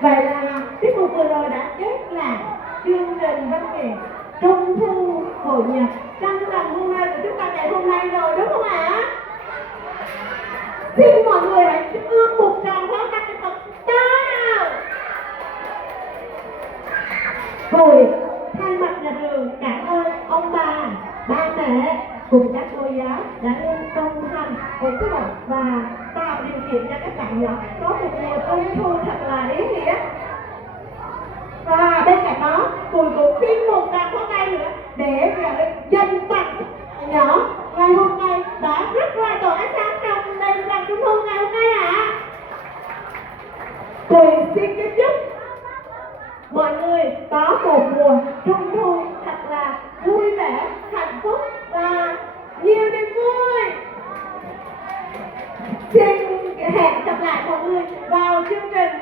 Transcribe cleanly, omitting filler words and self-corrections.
Vậy là tiết mục vừa rồi đã kết là chương trình văn nghệ Trung thu hội nhập trong lần hôm nay của chúng ta ngày hôm nay rồi, đúng không ạ? Xin mọi người hãy ươm một tràng pháo tay thật to nào. Rồi thay mặt nhà trường cảm ơn ông bà, ba mẹ cùng các cô giáo đã luôn đồng hành ủng hộ và tạo điều kiện cho các bạn nhỏ có một mùa trung thu thật là ý nghĩa. Và bên cạnh đó, tôi cũng xin một tràng pháo tay nữa để dành tặng các nhỏ ngày hôm nay đã rất là tỏa sáng trong đêm rằm trung thu ngày hôm nay ạ. Tôi xin kính chúc mọi người có một mùa trung thu thật là vui vẻ, hạnh phúc và nhiều niềm vui. Xin hẹn gặp lại mọi người vào chương trình